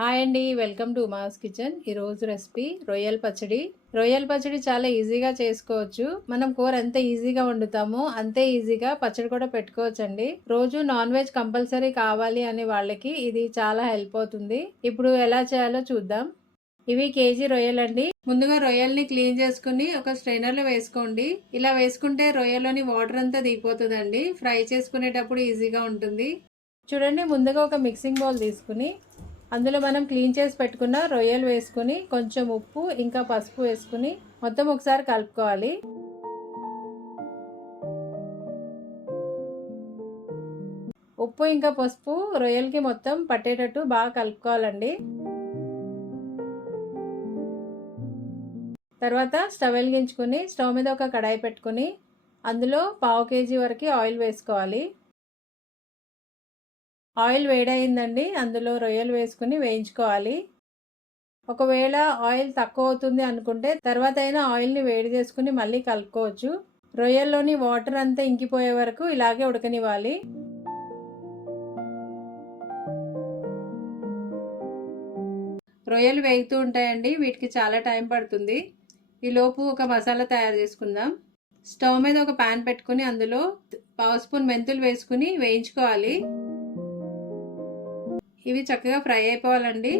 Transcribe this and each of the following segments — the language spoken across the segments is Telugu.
హాయ్ అండి. Welcome to Uma's kitchen. ఈరోజు రెసిపీ రొయ్యల పచ్చడి. రొయ్యల పచ్చడి చాలా ఈజీగా చేసుకోవచ్చు. మనం కూర ఎంత ఈజీగా వండుతామో అంతే ఈజీగా పచ్చడి కూడా పెట్టుకోవచ్చండి. రోజు నాన్ వెజ్ కంపల్సరీ కావాలి అనే వాళ్ళకి ఇది చాలా హెల్ప్ అవుతుంది. ఇప్పుడు ఎలా చేయాలో చూద్దాం. ఇవి కేజీ రొయ్యలండి. ముందుగా రొయ్యల్ని క్లీన్ చేసుకుని ఒక స్ట్రైనర్లో వేసుకోండి. ఇలా వేసుకుంటే రొయ్యలోని వాటర్ అంతా దిగిపోతుందండి. ఫ్రై చేసుకునేటప్పుడు ఈజీగా ఉంటుంది. చూడండి, ముందుగా ఒక మిక్సింగ్ బౌల్ తీసుకుని అందులో మనం క్లీన్ చేసి పెట్టుకున్న రొయ్యలు వేసుకుని కొంచెం ఉప్పు ఇంకా పసుపు వేసుకుని మొత్తం ఒకసారి కలుపుకోవాలి. ఉప్పు ఇంకా పసుపు రొయ్యలకి మొత్తం పట్టేటట్టు బాగా కలుపుకోవాలండి. తర్వాత స్టవ్ వెలిగించుకుని స్టవ్ మీద ఒక కడాయి పెట్టుకుని అందులో 1/2 కేజీ వరకు ఆయిల్ వేసుకోవాలి. ఆయిల్ వేడయిందండి. అందులో రొయ్యలు వేసుకుని వేయించుకోవాలి. ఒకవేళ ఆయిల్ తక్కువ అవుతుంది అనుకుంటే తర్వాత అయినా ఆయిల్ని వేడి చేసుకుని మళ్ళీ కలుపుకోవచ్చు. రొయ్యల్లోని వాటర్ అంతా ఇంకిపోయే వరకు ఇలాగే ఉడకనివ్వాలి. రొయ్యలు వేగుతూ ఉంటాయండి. వీటికి చాలా టైం పడుతుంది. ఈలోపు ఒక మసాలా తయారు చేసుకుందాం. స్టవ్ మీద ఒక ప్యాన్ పెట్టుకుని అందులో 1/2 స్పూన్ మెంతులు వేసుకుని వేయించుకోవాలి. ఇవి చక్కగా ఫ్రై అయిపోవాలండి.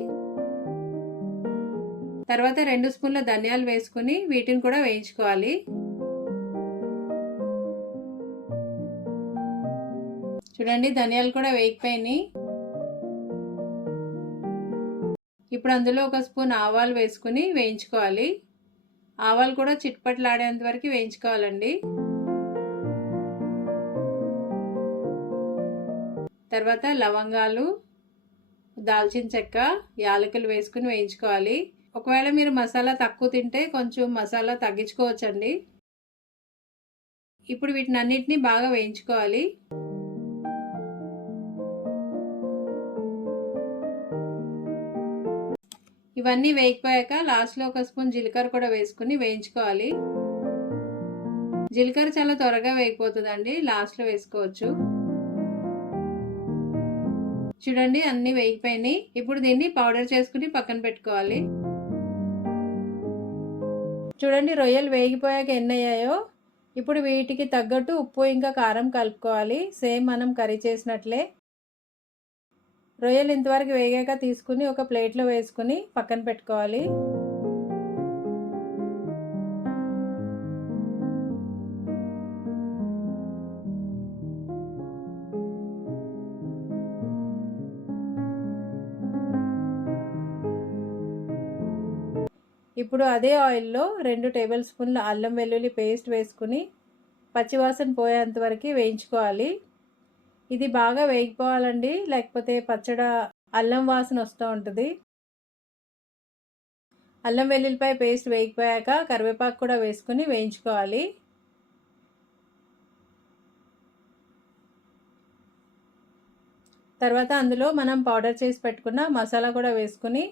తర్వాత 2 స్పూన్ల ధనియాలు వేసుకుని వీటిని కూడా వేయించుకోవాలి. చూడండి, ధనియాలు కూడా వేగిపోయినాయి. ఇప్పుడు అందులో ఒక స్పూన్ ఆవాలు వేసుకుని వేయించుకోవాలి. ఆవాలు కూడా చిట్పట్లాడేంత వరకు వేయించుకోవాలండి. తర్వాత లవంగాలు, దాల్చిన చెక్క, యాలకులు వేసుకుని వేయించుకోవాలి. ఒకవేళ మీరు మసాలా తక్కువ తింటే కొంచెం మసాలా తగ్గించుకోవచ్చండి. ఇప్పుడు వీటినన్నిటిని బాగా వేయించుకోవాలి. ఇవన్నీ వేగిపోయాక లాస్ట్లో ఒక స్పూన్ జీలకర్ర కూడా వేసుకుని వేయించుకోవాలి. జీలకర్ర చాలా త్వరగా వేగిపోతుందండి. లాస్ట్లో వేసుకోవచ్చు. చూడండి, అన్ని వేగిపోయినాయి. ఇప్పుడు దీన్ని పౌడర్ చేసుకుని పక్కన పెట్టుకోవాలి. చూడండి, రొయ్యలు వేగిపోయాక ఎన్ని అయ్యాయో. ఇప్పుడు వీటికి తగ్గట్టు ఉప్పు ఇంకా కారం కలుపుకోవాలి. సేమ్ మనం కర్రీ చేసినట్లే. రొయ్యలు ఇంతవరకు వేగాక తీసుకుని ఒక ప్లేట్లో వేసుకుని పక్కన పెట్టుకోవాలి. ఇప్పుడు అదే ఆయిల్లో 2 టేబుల్ స్పూన్ల అల్లం వెల్లుల్లి పేస్ట్ వేసుకుని పచ్చివాసన పోయేంత వరకు వేయించుకోవాలి. ఇది బాగా వేగిపోవాలండి, లేకపోతే పచ్చడి అల్లం వాసన వస్తూ ఉంటుంది. అల్లం వెల్లుల్లిపాయ పేస్ట్ వేగిపోయాక కరివేపాకు కూడా వేసుకుని వేయించుకోవాలి. తర్వాత అందులో మనం పౌడర్ చేసి పెట్టుకున్న మసాలా కూడా వేసుకుని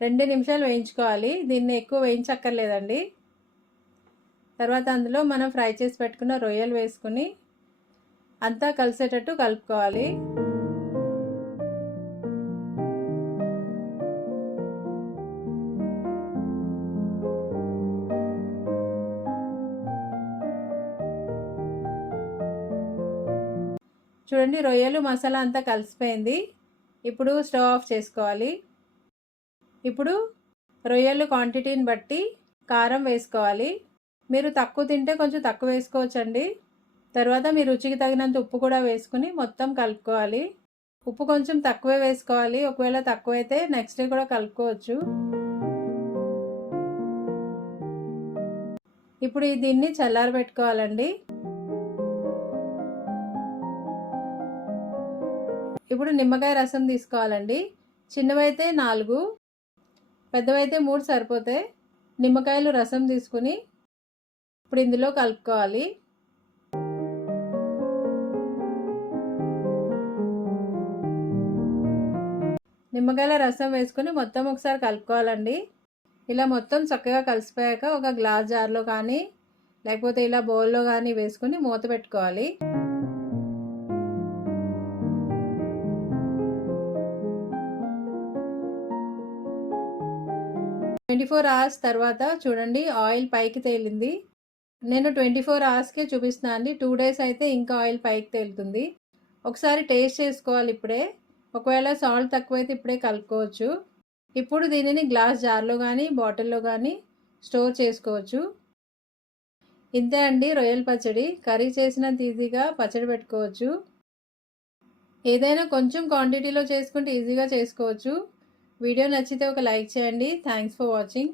2 నిమిషాలు వేయించుకోవాలి. దీన్ని ఎక్కువ వేయించక్కర్లేదండి. తర్వాత అందులో మనం ఫ్రై చేసి పెట్టుకున్న రొయ్యలు వేసుకుని అంతా కలిసేటట్టు కలుపుకోవాలి. చూడండి, రొయ్యలు మసాలా అంతా కలిసిపోయింది. ఇప్పుడు స్టవ్ ఆఫ్ చేసుకోవాలి. ఇప్పుడు రొయ్యలు క్వాంటిటీని బట్టి కారం వేసుకోవాలి. మీరు తక్కువ తింటే కొంచెం తక్కువ వేసుకోవచ్చండి. తర్వాత మీ రుచికి తగినంత ఉప్పు కూడా వేసుకుని మొత్తం కలుపుకోవాలి. ఉప్పు కొంచెం తక్కువే వేసుకోవాలి. ఒకవేళ తక్కువైతే నెక్స్ట్ డే కూడా కలుపుకోవచ్చు. ఇప్పుడు దీన్ని చల్లారబెట్టుకోవాలండి. ఇప్పుడు నిమ్మకాయ రసం తీసుకోవాలండి. చిన్నవైతే 4, పెద్దవైతే 3 సరిపోతాయి. నిమ్మకాయలు రసం తీసుకుని ఇప్పుడు ఇందులో కలుపుకోవాలి. నిమ్మకాయల రసం వేసుకుని మొత్తం ఒకసారి కలుపుకోవాలండి. ఇలా మొత్తం చక్కగా కలిసిపోయాక ఒక గ్లాస్ జార్లో కానీ లేకపోతే ఇలా బౌల్లో కానీ వేసుకుని మూత పెట్టుకోవాలి. 24 అవర్స్ తర్వాత చూడండి ఆయిల్ పైకి తేలింది. నేను 24 అవర్స్‌కే చూపిస్తున్నా అండి. 2 డేస్ అయితే ఇంకా ఆయిల్ పైకి తేలుతుంది. ఒకసారి టేస్ట్ చేసుకోవాలి ఇప్పుడే. ఒకవేళ సాల్ట్ తక్కువైతే ఇప్పుడే కలుపుకోవచ్చు. ఇప్పుడు దీనిని గ్లాస్ జార్‌లో గానీ, బాటిల్‌లో గానీ స్టోర్ చేసుకోవచ్చు. ఇంతే అండి రొయ్యల పచ్చడి. కర్రీ చేసినంత ఈజీగా పచ్చడి పెట్టుకోవచ్చు. ఏదైనా కొంచెం క్వాంటిటీలో చేసుకుంటే ఈజీగా చేసుకోవచ్చు. వీడియో నచ్చితే ఒక లైక్ చేయండి. Thanks for watching.